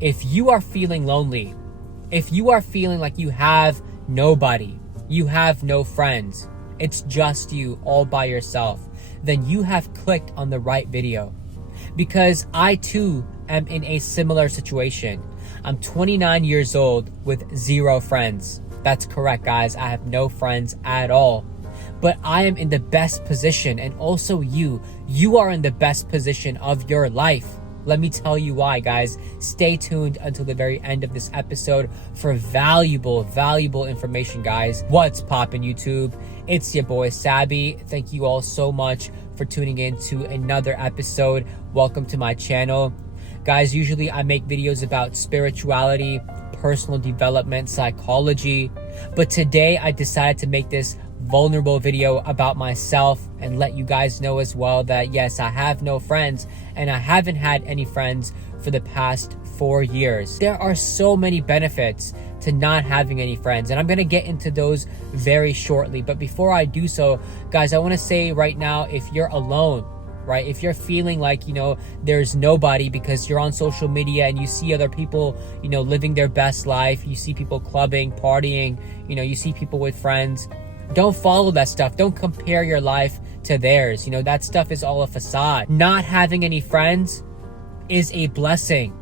If you are feeling lonely, if you are feeling like you have nobody, you have no friends, it's just you all by yourself, then you have clicked on the right video. Because I too am in a similar situation. I'm 29 years old with 0 friends. That's correct, guys. I have no friends at all. But I am in the best position, and also you are in the best position of your life. Let me tell you why, guys. Stay tuned until the very end of this episode for valuable information, guys. What's poppin', YouTube? It's your boy, Sabby. Thank you all so much for tuning in to another episode. Welcome to my channel. Guys, usually I make videos about spirituality, personal development, psychology. But today I decided to make this vulnerable video about myself and let you guys know as well that yes, I have no friends and I haven't had any friends for the past 4 years. There are so many benefits to not having any friends, and I'm gonna get into those very shortly. But before I do so, guys, I want to say right now, if you're alone, right, if you're feeling like, there's nobody because you're on social media and you see other people, living their best life, you see people clubbing, partying, you see people with friends, don't follow that stuff. Don't compare your life to theirs. That stuff is all a facade. Not having any friends is a blessing.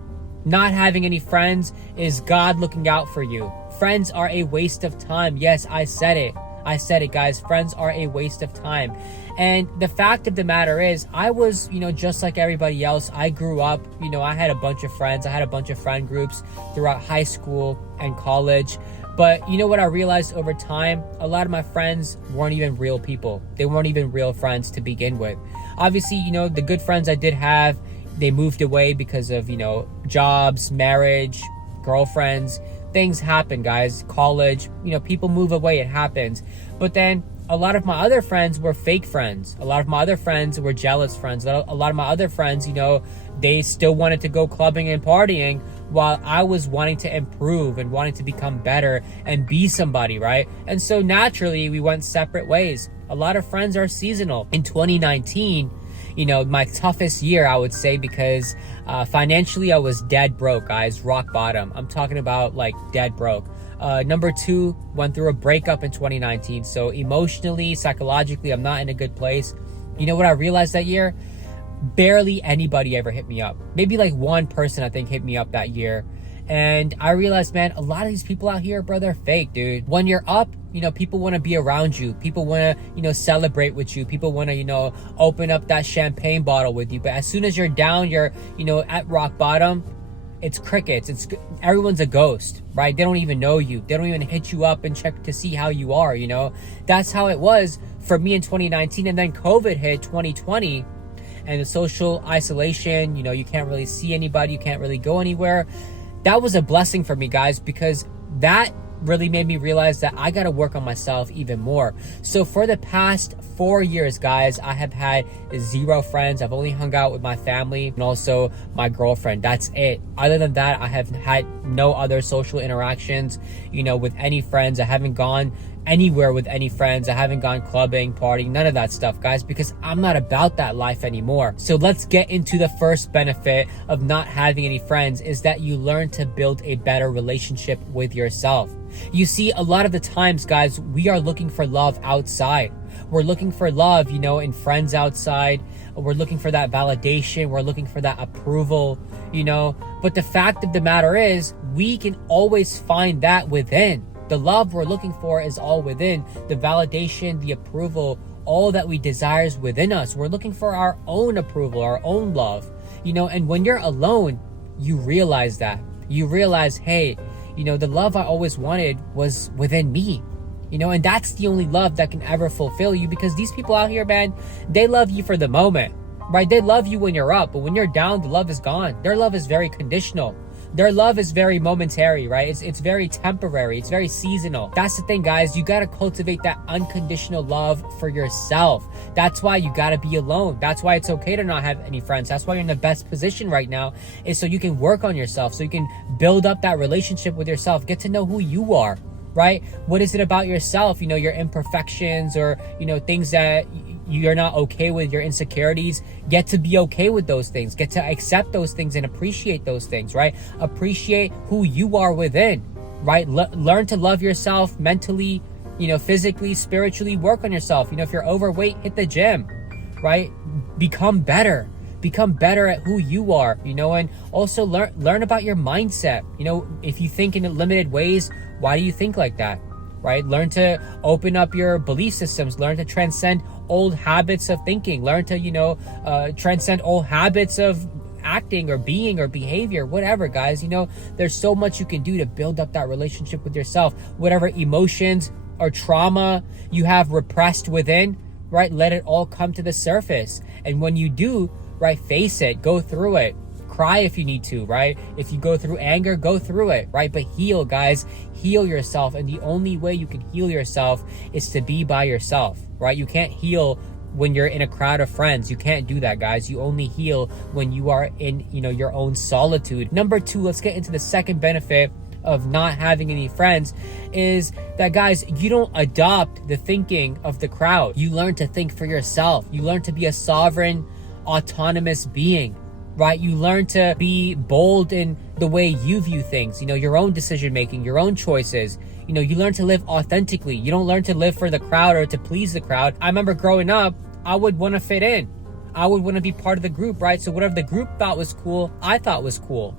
Not having any friends is God looking out for you. Friends are a waste of time. Yes, I said it, guys. Friends are a waste of time. And the fact of the matter is, I was, just like everybody else. I grew up, I had a bunch of friends. I had a bunch of friend groups throughout high school and college. But you know what I realized over time? A lot of my friends weren't even real people. They weren't even real friends to begin with. Obviously, the good friends I did have, they moved away because of, jobs, marriage, girlfriends. Things happen, guys. College, people move away. It happens. But then a lot of my other friends were fake friends. A lot of my other friends were jealous friends. A lot of my other friends, they still wanted to go clubbing and partying while I was wanting to improve and wanting to become better and be somebody, right? And so naturally, we went separate ways. A lot of friends are seasonal. In 2019, my toughest year, I would say, because financially, I was dead broke, guys. Rock bottom. I'm talking about like dead broke. Number 2, went through a breakup in 2019. So emotionally, psychologically, I'm not in a good place. You know what I realized that year? Barely anybody ever hit me up. Maybe like one person, I think, hit me up that year. And I realized, man, a lot of these people out here, bro, they're fake, dude. When you're up, people want to be around you. People want to, celebrate with you. People want to, open up that champagne bottle with you. But as soon as you're down, you're, at rock bottom, it's crickets. Everyone's a ghost, right? They don't even know you. They don't even hit you up and check to see how you are, That's how it was for me in 2019. And then COVID hit 2020. And the social isolation, you can't really see anybody, you can't really go anywhere. That was a blessing for me, guys, because that really made me realize that I got to work on myself even more. So for the past 4 years, guys, I have had 0 friends. I've only hung out with my family and also my girlfriend. That's it. Other than that, I have had no other social interactions, with any friends. I haven't gone anywhere with any friends. I haven't gone clubbing, partying, none of that stuff, guys, because I'm not about that life anymore. So let's get into the first benefit of not having any friends, is that you learn to build a better relationship with yourself. You see, a lot of the times, guys, we are looking for love outside. We're looking for love, in friends outside. We're looking for that validation. We're looking for that approval, But the fact of the matter is, we can always find that within. The love we're looking for is all within. The validation, the approval, all that we desire is within us. We're looking for our own approval, our own love, and when you're alone, you realize that. You realize, hey, the love I always wanted was within me, and that's the only love that can ever fulfill you, because these people out here, man, they love you for the moment, right? They love you when you're up, but when you're down, the love is gone. Their love is very conditional. Their love is very momentary, right? It's very temporary. It's very seasonal. That's the thing, guys. You got to cultivate that unconditional love for yourself. That's why you got to be alone. That's why it's okay to not have any friends. That's why you're in the best position right now, is so you can work on yourself, so you can build up that relationship with yourself, get to know who you are, right? What is it about yourself, your imperfections, or, things that you're not okay with your insecurities, get to be okay with those things, get to accept those things and appreciate those things, right? Appreciate who you are within, right? Learn to love yourself mentally, physically, spiritually. Work on yourself. If you're overweight, hit the gym, right? Become better at who you are, and also learn about your mindset. If you think in limited ways, why do you think like that, right? Learn to open up your belief systems, learn to transcend old habits of thinking, learn to transcend old habits of acting or being or behavior, whatever, guys. There's so much you can do to build up that relationship with yourself. Whatever emotions or trauma you have repressed within, right, let it all come to the surface. And when you do, right, face it, go through it, cry if you need to, right? If you go through anger, go through it, right? But heal, guys, heal yourself. And the only way you can heal yourself is to be by yourself, right? You can't heal when you're in a crowd of friends. You can't do that, guys. You only heal when you are in, your own solitude. Number 2, let's get into the second benefit of not having any friends, is that, guys, you don't adopt the thinking of the crowd. You learn to think for yourself. You learn to be a sovereign, autonomous being, right? You learn to be bold in the way you view things, your own decision making, your own choices. You learn to live authentically. You don't learn to live for the crowd or to please the crowd. I remember growing up, I would want to fit in. I would want to be part of the group, right? So whatever the group thought was cool, I thought was cool,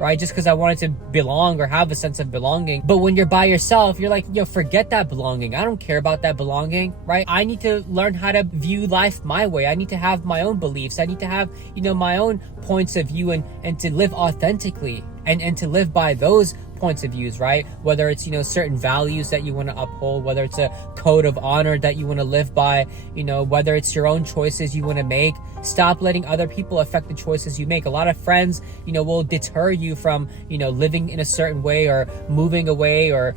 right? Just because I wanted to belong or have a sense of belonging. But when you're by yourself, you're like, forget that belonging. I don't care about that belonging, right? I need to learn how to view life my way. I need to have my own beliefs. I need to have, my own points of view and to live authentically and to live by those points of views, right? Whether it's, certain values that you want to uphold, whether it's a code of honor that you want to live by, whether it's your own choices you want to make. Stop letting other people affect the choices you make. A lot of friends, will deter you from, living in a certain way or moving away or,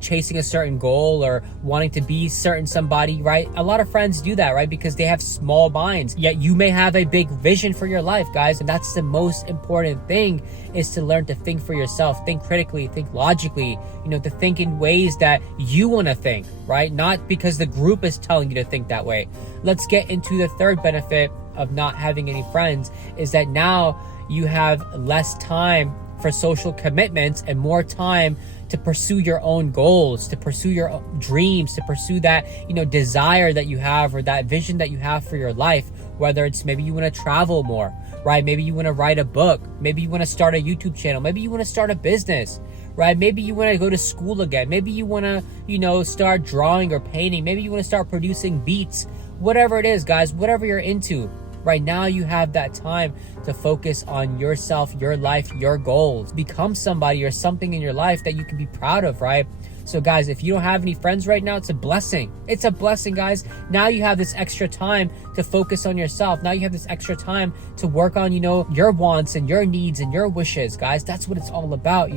chasing a certain goal or wanting to be certain somebody, right? A lot of friends do that, right? Because they have small minds, yet you may have a big vision for your life, guys. And that's the most important thing, is to learn to think for yourself, think critically, think logically, to think in ways that you want to think, right? Not because the group is telling you to think that way. Let's get into the third benefit of not having any friends, is that now you have less time for social commitments and more time to pursue your own goals, to pursue your dreams, to pursue that, desire that you have or that vision that you have for your life. Whether it's maybe you want to travel more, right? Maybe you want to write a book. Maybe you want to start a YouTube channel. Maybe you want to start a business, right? Maybe you want to go to school again. Maybe you want to, start drawing or painting. Maybe you want to start producing beats. Whatever it is, guys, whatever you're into. Right now, you have that time to focus on yourself, your life, your goals. Become somebody or something in your life that you can be proud of, right? So, guys, if you don't have any friends right now, it's a blessing. It's a blessing, guys. Now you have this extra time to focus on yourself. Now you have this extra time to work on, your wants and your needs and your wishes, guys. That's what it's all about,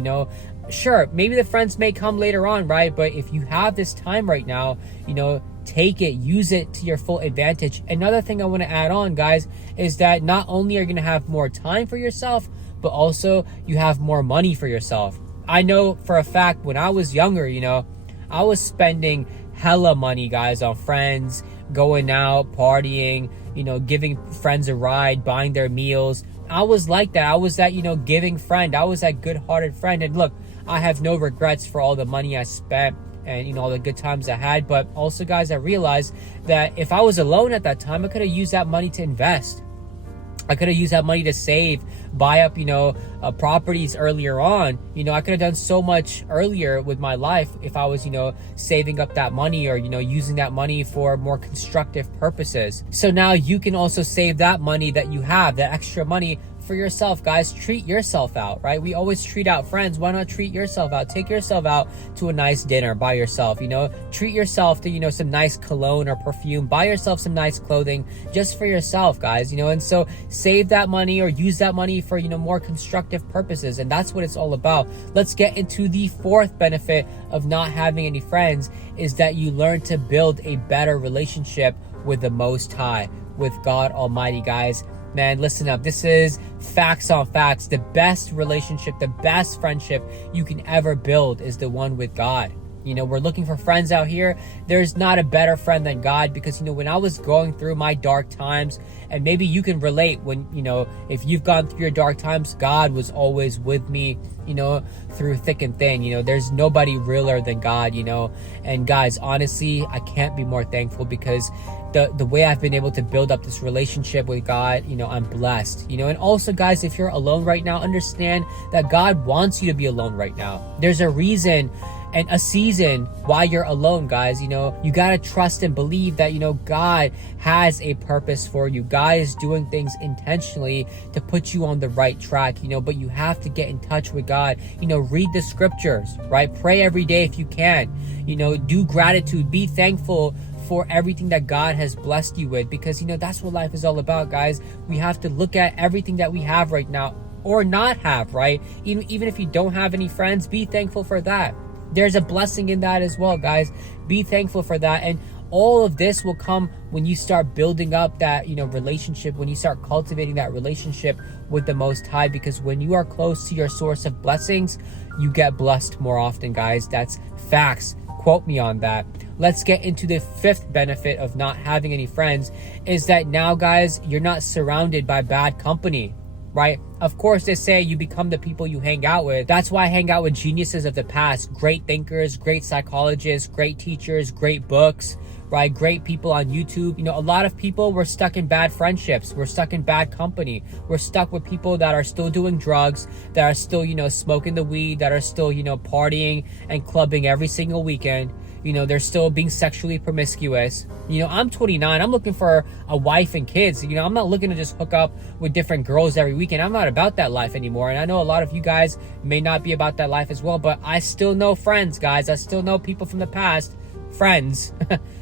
Sure, maybe the friends may come later on, right? But if you have this time right now, take it, use it to your full advantage. Another thing I want to add on, guys, is that not only are you going to have more time for yourself, but also you have more money for yourself. I know for a fact when I was younger, I was spending hella money, guys, on friends, going out, partying, giving friends a ride, buying their meals. I was like that. I was that, giving friend. I was that good-hearted friend. And look, I have no regrets for all the money I spent and, all the good times I had. But also, guys, I realized that if I was alone at that time, I could have used that money to invest. I could have used that money to save, buy up, properties earlier on. I could have done so much earlier with my life if I was, saving up that money or, using that money for more constructive purposes. So now you can also save that money that you have, that extra money, for yourself, guys. Treat yourself out, right? We always treat out friends. Why not treat yourself out? Take yourself out to a nice dinner by yourself, treat yourself to, some nice cologne or perfume. Buy yourself some nice clothing just for yourself, guys, and so save that money or use that money for, more constructive purposes. And that's what it's all about. Let's get into the fourth benefit of not having any friends, is that you learn to build a better relationship with the Most High, with God Almighty, guys. Man, listen up. This is facts on facts. The best relationship, the best friendship you can ever build is the one with God, We're looking for friends out here. There's not a better friend than God, because, when I was going through my dark times, and maybe you can relate when, if you've gone through your dark times, God was always with me, through thick and thin. There's nobody realer than God, and guys, honestly, I can't be more thankful, because the way I've been able to build up this relationship with God, I'm blessed, and also, guys, if you're alone right now, understand that God wants you to be alone right now. There's a reason and a season why you're alone, guys. You gotta trust and believe that, God has a purpose for you. God is doing things intentionally to put you on the right track, but you have to get in touch with God. Read the scriptures, right? Pray every day if you can. Do gratitude, be thankful for everything that God has blessed you with, because, that's what life is all about, guys. We have to look at everything that we have right now, or not have, right? Even if you don't have any friends, be thankful for that. There's a blessing in that as well, guys. Be thankful for that. And all of this will come when you start building up that, relationship, when you start cultivating that relationship with the Most High, because when you are close to your source of blessings, you get blessed more often, guys. That's facts. Quote me on that. Let's get into the fifth benefit of not having any friends, is that now, guys, you're not surrounded by bad company. Right? Of course, they say you become the people you hang out with. That's why I hang out with geniuses of the past, great thinkers, great psychologists, great teachers, great books, right? Great people on YouTube. A lot of people were stuck in bad friendships. We're stuck in bad company. We're stuck with people that are still doing drugs, that are still, smoking the weed, that are still, partying and clubbing every single weekend. They're still being sexually promiscuous. I'm 29. I'm looking for a wife and kids. I'm not looking to just hook up with different girls every weekend. I'm not about that life anymore. And I know a lot of you guys may not be about that life as well, but I still know friends, guys. I still know people from the past, friends,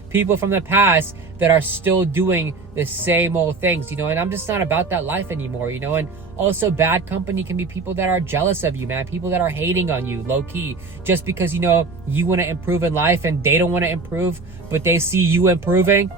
people from the past that are still doing the same old things, and I'm just not about that life anymore, and also bad company can be people that are jealous of you, man, people that are hating on you low key, just because, you want to improve in life and they don't want to improve, but they see you improving,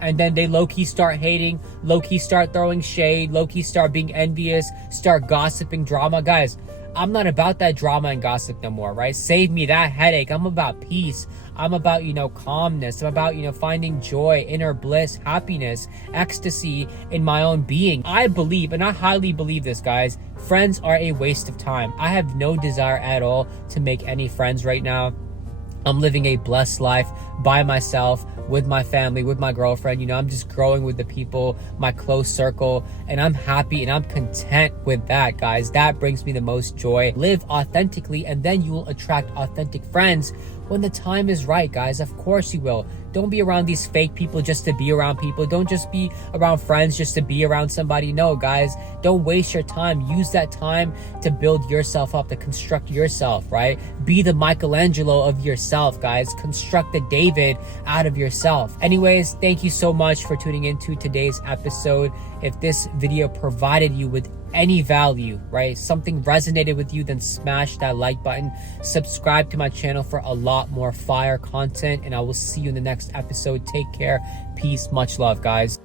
and then they low-key start hating, low-key start throwing shade, low-key start being envious, start gossiping, drama. Guys, I'm not about that drama and gossip no more, right? Save me that headache. I'm about peace. I'm about, calmness. I'm about, finding joy, inner bliss, happiness, ecstasy in my own being. I believe, and I highly believe this, guys, friends are a waste of time. I have no desire at all to make any friends right now. I'm living a blessed life by myself, with my family, with my girlfriend. I'm just growing with the people, my close circle, and I'm happy and I'm content with that, guys. That brings me the most joy. Live authentically, and then you will attract authentic friends when the time is right, guys. Of course you will. Don't be around these fake people just to be around people. Don't just be around friends just to be around somebody. No, guys, don't waste your time. Use that time to build yourself up, to construct yourself, right? Be the Michelangelo of yourself, guys. Construct the David out of yourself. Anyways, thank you so much for tuning into today's episode. If this video provided you with any value, right, something resonated with you, then smash that like button. Subscribe to my channel for a lot more fire content, and I will see you in the next episode. Take care. Peace. Much love, guys.